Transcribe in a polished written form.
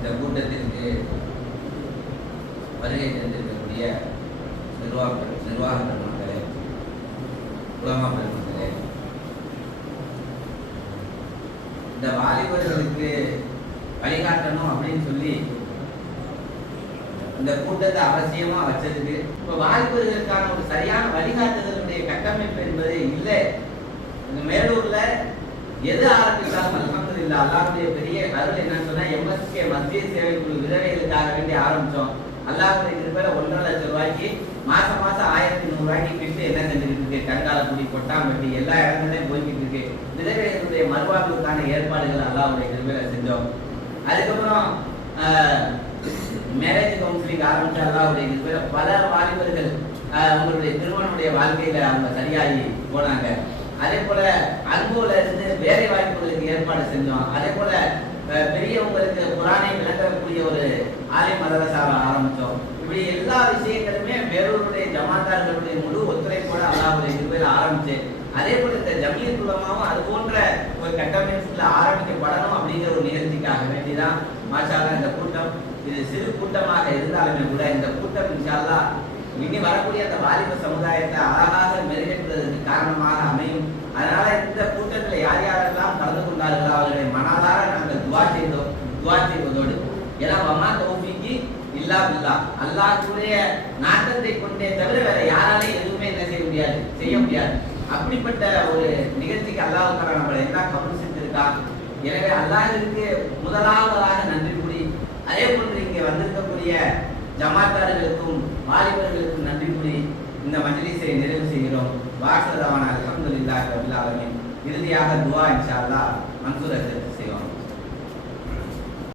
இந்த கூட்டத்திற்கு வருகை தந்திருக்கக்கூடிய நிர்வாக பெருமக்களே, உலமா பெருமக்களே, இந்த வாலிபர்களுக்கு வழிகாட்டணும் அப்படின்னு சொல்லி இந்த கூட்டத்தை அவசியமா வச்சதுக்கு இப்ப வாலிபர்களுக்கான ஒரு சரியான வழிகாட்டுதலுடைய கட்டமைப்பு என்பது இல்லை. இந்த மேலூர்ல எது ஆரம்பித்தாலும் அல்ஹம்துலில்லாஹ் அல்லாஹ்வுடைய பெரிய அருள் என்னன்னு சொன்னா எம்எஸ்கே மத்திய சேவை குழு விதவைகளுக்காக வேண்டி ஆரம்பிச்சோம். அல்லாஹ்வுடைய கிருபையில 1.5 லட்சம் ரூபாய்க்கு மாசம் 1100 ரூபாய்க்கு கிட்டு என்ன செஞ்சுக்கிட்டு இருக்கு, கண்காலக்குடி, கொட்டாம்பட்டி எல்லா இடங்களையும் போய்கிட்டு இருக்கு. விதவைகளுடைய மறுவாழ்வுக்கான ஏற்பாடுகள் அல்லாஹ்வுடைய கிருபையில செஞ்சோம். அதுக்கப்புறம் மேரேஜ் கவுன்சிலிங் ஆரம்பிச்ச அல்லாஹ்வுடைய கிருபையில பல வாலிபர்கள் அவங்களுடைய திருமணமுடைய வாழ்க்கையில அவங்க சரியாகி போனாங்க. அதே போல அன்போல இருந்து வேலை வாய்ப்புகளுக்கு ஏற்பாடு செஞ்சோம். அதே போல பெரியவங்களுக்கு குரானை விளக்கக்கூடிய ஒரு ஆலை மதரசாவை ஆரம்பிச்சோம். இப்படி எல்லா விஷயங்களுமே வேறொருடைய ஜமாத்தார்களுடைய முழு ஒத்துழைப்போட அல்லாஹ்வுடைய கிருபையில ஆரம்பிச்சு, அதே போல இந்த ஜமியத் உலமாவும் அது போன்ற ஒரு கட்டமைப்புல ஆரம்பிக்கப்படணும் அப்படிங்கிற ஒரு நிகழ்ச்சிக்காக வேண்டிதான் மாஷா அல்லாஹ் இந்த கூட்டம். இது சிறு கூட்டமாக இருந்தாலுமே கூட இந்த கூட்டம் இன்ஷா அல்லாஹ் இனி வரக்கூடிய அந்த வாலிப சமுதாயத்தை அழகாக மெருகேற்றுவதற்கு காரணமாக அமையும். அதனால இந்த கூட்டத்தில் யார் யாரெல்லாம் கலந்து கொண்டார்களோ அவர்களை மனதார நாங்கள் துவா செய்வதோடு ஏன்னா வமா தௌஃபீகி இல்லா பில்லாஹ் அல்லாஹ்வுடைய நாட்டத்தை கொண்டே தவிர வேற யாராலையும் எதுவுமே என்ன செய்ய முடியாது. அப்படிப்பட்ட ஒரு நிகழ்ச்சிக்கு அல்லாஹ் தஆலா நம்மளை எல்லாம் கபூல் செஞ்சிருக்கான். எனவே அல்லாஹ்விற்கு முதலாவதாக நன்றி கூறி, அதே போன்று இங்கே வந்திருக்கக்கூடிய ஜமாத்தார்களுக்கும் வாலிபர்களுக்கும் நன்றி கூறி இந்த மஜ்லிஸை நிறைவு செய்கிறோம். வாசல் அல்ஹம்துலில்லாஹி ரப்பில் ஆலமீன். இறுதியாக துஆ இன்ஷா அல்லாஹ் மன்சூர்